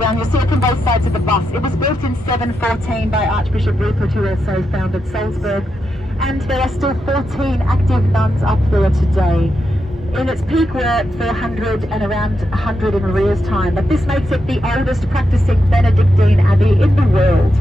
You'll see it from both sides of the bus. It was built in 714 by Archbishop Rupert, who also founded Salzburg, and there are still 14 active nuns up there today. In its peak were 400 and around 100 in Maria's time, but this makes it the oldest practicing Benedictine abbey in the world.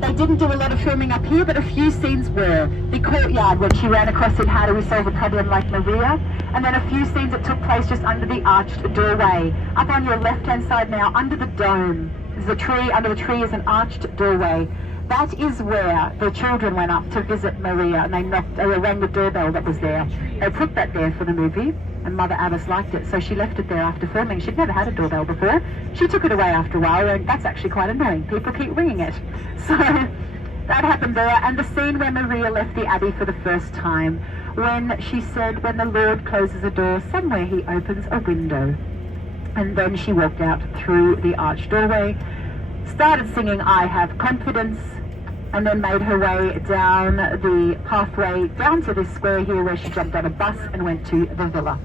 They didn't do a lot of filming up here, but a few scenes were. The courtyard, when she ran across in How Do We Solve a Problem Like Maria, and then a few scenes that took place just under the arched doorway. Up on your left-hand side now, under the dome, there's a tree. Under the tree is an arched doorway. That is where the children went up to visit Maria, and they rang the doorbell that was there. They put that there for the movie, and Mother Abbess liked it, so she left it there after filming. She'd never had a doorbell before. She took it away after a while, and that's actually quite annoying. People keep ringing it. So that happened there, and the scene where Maria left the abbey for the first time, when she said, when the Lord closes a door, somewhere he opens a window. And then she walked out through the arched doorway, started singing I Have Confidence, and then made her way down the pathway down to this square here where she jumped on a bus and went to the villa,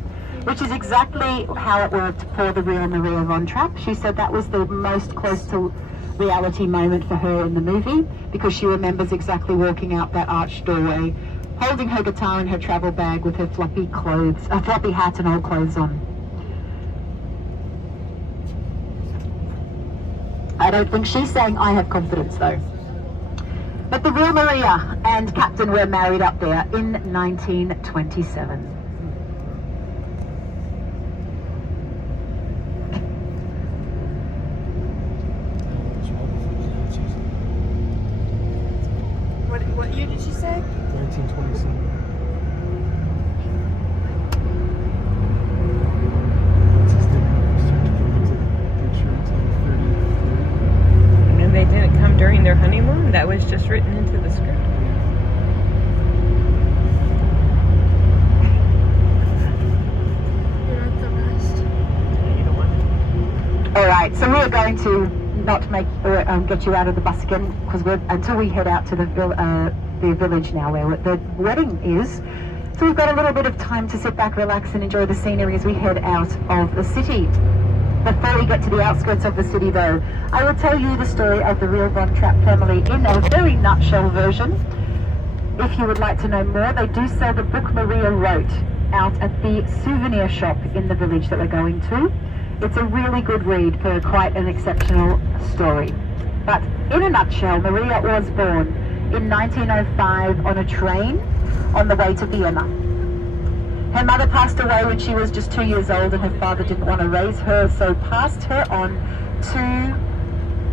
which is exactly how it worked for the real Maria von Trapp. She said that was the most close to reality moment for her in the movie, because she remembers exactly walking out that arched doorway, holding her guitar and her travel bag with her floppy hat and old clothes on. I don't think she's saying I have confidence though. But the real Maria and Captain were married up there in 1927. What year did she say? 1927. They didn't come during their honeymoon. That was just written into the script. You want the rest? You don't want it. All right, so we're going to not make get you out of the bus again, because until we head out to the village now where the wedding is. So we've got a little bit of time to sit back, relax, and enjoy the scenery as we head out of the city. Before we get to the outskirts of the city though, I will tell you the story of the real Von Trapp family in a very nutshell version. If you would like to know more, they do sell the book Maria wrote out at the souvenir shop in the village that we're going to. It's a really good read for quite an exceptional story. But in a nutshell, Maria was born in 1905 on a train on the way to Vienna. Her mother passed away when she was just 2 years old, and her father didn't want to raise her, so passed her on to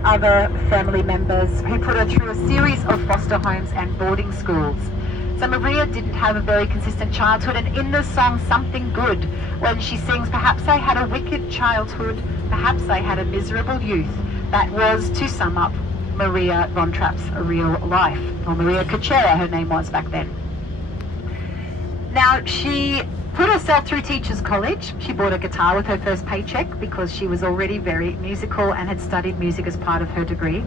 other family members who put her through a series of foster homes and boarding schools. So Maria didn't have a very consistent childhood, and in the song Something Good, when she sings, perhaps I had a wicked childhood, perhaps I had a miserable youth, that was, to sum up, Maria von Trapp's real life, or Maria Kuchera, her name was back then. Now, she put herself through teachers' college. She bought a guitar with her first paycheck because she was already very musical and had studied music as part of her degree.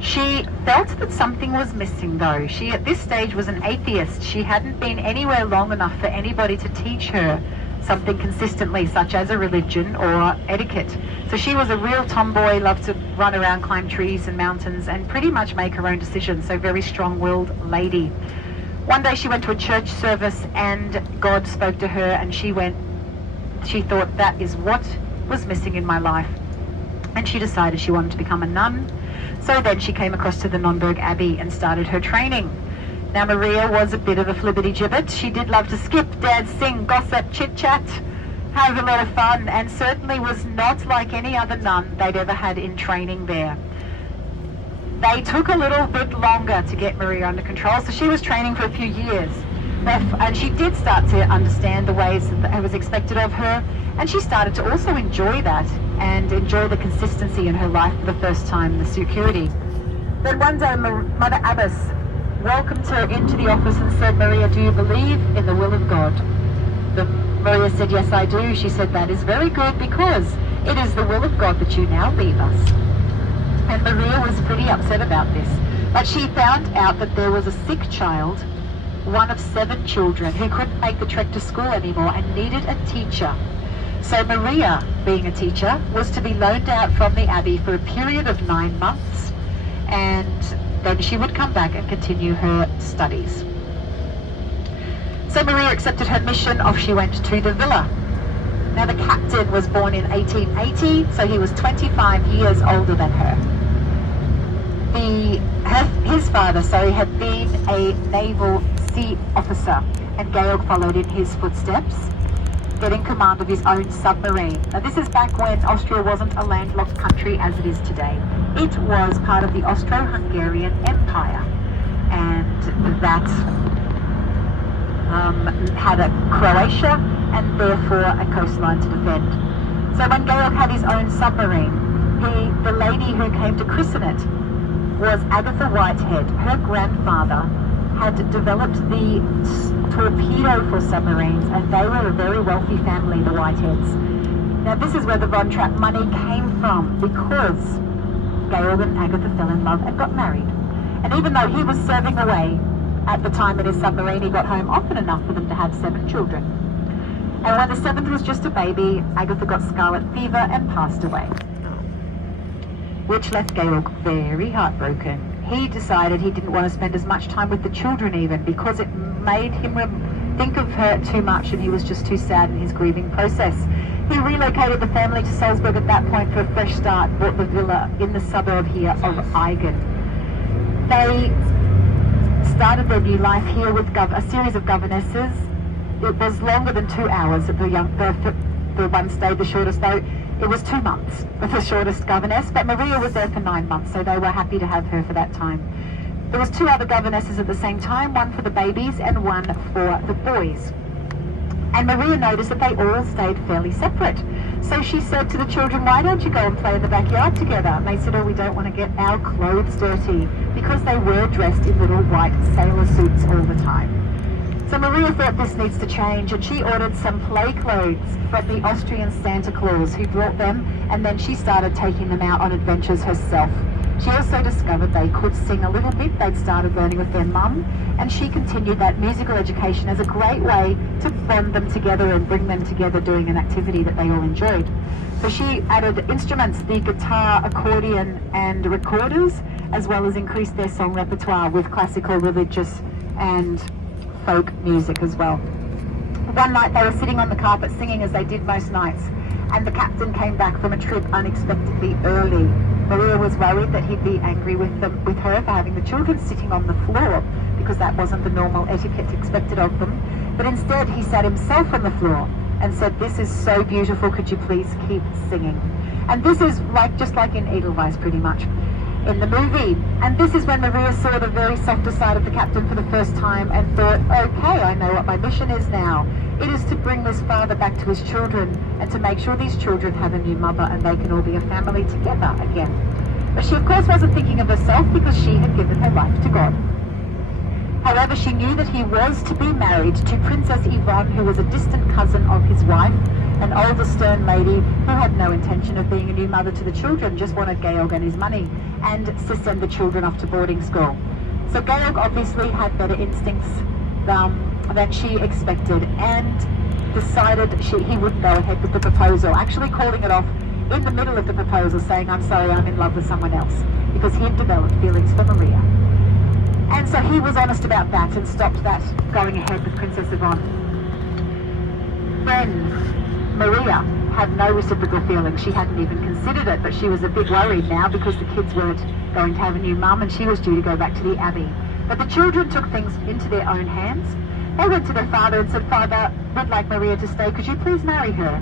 She felt that something was missing though. She at this stage was an atheist. She hadn't been anywhere long enough for anybody to teach her something consistently, such as a religion or etiquette. So she was a real tomboy, loved to run around, climb trees and mountains, and pretty much make her own decisions, so very strong-willed lady. One day she went to a church service and God spoke to her, and she thought, that is what was missing in my life. And she decided she wanted to become a nun. So then she came across to the Nonnberg Abbey and started her training. Now Maria was a bit of a flibbity-gibbet. She did love to skip, dance, sing, gossip, chit-chat, have a lot of fun, and certainly was not like any other nun they'd ever had in training there. They took a little bit longer to get Maria under control, so she was training for a few years. And she did start to understand the ways that was expected of her, and she started to also enjoy that and enjoy the consistency in her life for the first time, the security. Then one day Mother Abbess welcomed her into the office and said, Maria, do you believe in the will of God? Maria said, yes, I do. She said, that is very good, because it is the will of God that you now leave us. And Maria was pretty upset about this. But she found out that there was a sick child, one of 7 children, who couldn't make the trek to school anymore and needed a teacher. So Maria, being a teacher, was to be loaned out from the Abbey for a period of 9 months, and then she would come back and continue her studies. So Maria accepted her mission. Off she went to the villa. Now the captain was born in 1880, so he was 25 years older than her. His father, had been a naval sea officer, and Georg followed in his footsteps, getting command of his own submarine. Now this is back when Austria wasn't a landlocked country as it is today. It was part of the Austro-Hungarian Empire, and that had a Croatia and therefore a coastline to defend. So when Georg had his own submarine, the lady who came to christen it was Agatha Whitehead. Her grandfather had developed the torpedo for submarines, and they were a very wealthy family, the Whiteheads. Now this is where the Von Trapp money came from, because Georg and Agatha fell in love and got married. And even though he was serving away at the time in his submarine, he got home often enough for them to have 7 children. And when the 7th was just a baby, Agatha got scarlet fever and passed away, which left Georg very heartbroken. He decided he didn't want to spend as much time with the children even, because it made him think of her too much, and he was just too sad in his grieving process. He relocated the family to Salzburg at that point for a fresh start, bought the villa in the suburb here of Aigen. They started their new life here with a series of governesses. It was longer than 2 hours that the one stayed the shortest, though. It was 2 months with the shortest governess, but Maria was there for 9 months, so they were happy to have her for that time. There was 2 other governesses at the same time, one for the babies and one for the boys. And Maria noticed that they all stayed fairly separate. So she said to the children, "Why don't you go and play in the backyard together?" And they said, "Oh, we don't want to get our clothes dirty," because they were dressed in little white sailor suits all the time. So Maria thought this needs to change, and she ordered some play clothes from the Austrian Santa Claus, who brought them, and then she started taking them out on adventures herself. She also discovered they could sing a little bit. They'd started learning with their mum, and she continued that musical education as a great way to bond them together and bring them together doing an activity that they all enjoyed. So she added instruments, the guitar, accordion and recorders, as well as increased their song repertoire with classical, religious and folk music as well. One night they were sitting on the carpet singing, as they did most nights, and the captain came back from a trip unexpectedly early. Maria was worried that he'd be angry with her for having the children sitting on the floor, because that wasn't the normal etiquette expected of them. But instead he sat himself on the floor and said, "This is so beautiful, could you please keep singing?" And this is just like in Edelweiss pretty much in the movie. And this is when Maria saw the very softer side of the captain for the first time and thought, okay, I know what my mission is now. It is to bring this father back to his children and to make sure these children have a new mother and they can all be a family together again. But she of course wasn't thinking of herself, because she had given her life to God. However, she knew that he was to be married to Princess Yvonne, who was a distant cousin of his wife, an older stern lady who had no intention of being a new mother to the children, just wanted Georg and his money, and to send the children off to boarding school. So Georg obviously had better instincts than she expected, and decided he wouldn't go ahead with the proposal, actually calling it off in the middle of the proposal, saying, "I'm sorry, I'm in love with someone else," because he had developed feelings for Maria. And so he was honest about that and stopped that going ahead with Princess Yvonne. Then Maria had no reciprocal feelings. She hadn't even considered it, but she was a bit worried now because the kids weren't going to have a new mum, and she was due to go back to the Abbey. But the children took things into their own hands. They went to their father and said, "Father, we'd like Maria to stay. Could you please marry her?"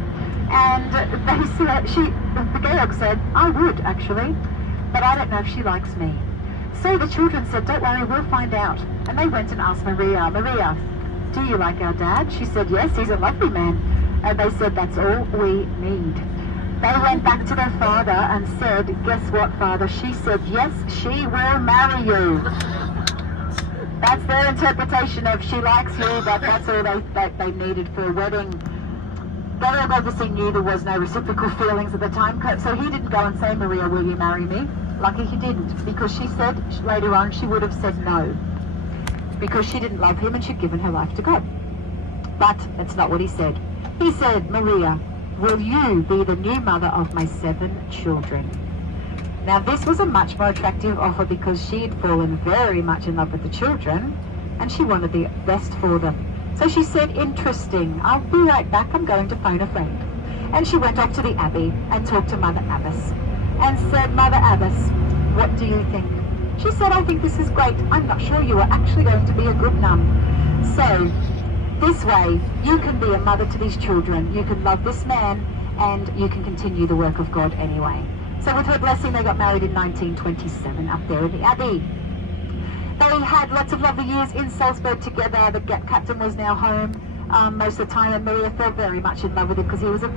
And the Georg said, "I would actually, but I don't know if she likes me." So the children said, "Don't worry, we'll find out." And they went and asked Maria, "Maria, do you like our dad?" She said, "Yes, he's a lovely man." And they said, "That's all we need." They went back to their father and said, "Guess what, Father?" She said, "Yes, she will marry you." That's their interpretation of "she likes you," but that's all they needed for a wedding. Georg obviously knew there was no reciprocal feelings at the time, so he didn't go and say, "Maria, will you marry me?" Lucky he didn't, because she said later on she would have said no, because she didn't love him and she'd given her life to God. But that's not what he said. He said, "Maria, will you be the new mother of my 7 children? Now this was a much more attractive offer because she had fallen very much in love with the children and she wanted the best for them. So she said, interesting, I'll be right back, I'm going to phone a friend. And she went off to the Abbey and talked to Mother Abbess and said, Mother Abbess, what do you think? She said, I think this is great. I'm not sure you are actually going to be a good nun. So this way you can be a mother to these children, you can love this man and you can continue the work of God anyway. So with her blessing they got married in 1927 up there in the Abbey. They had lots of lovely years in Salzburg together. The captain was now home most of the time and Maria fell very much in love with him because he was a very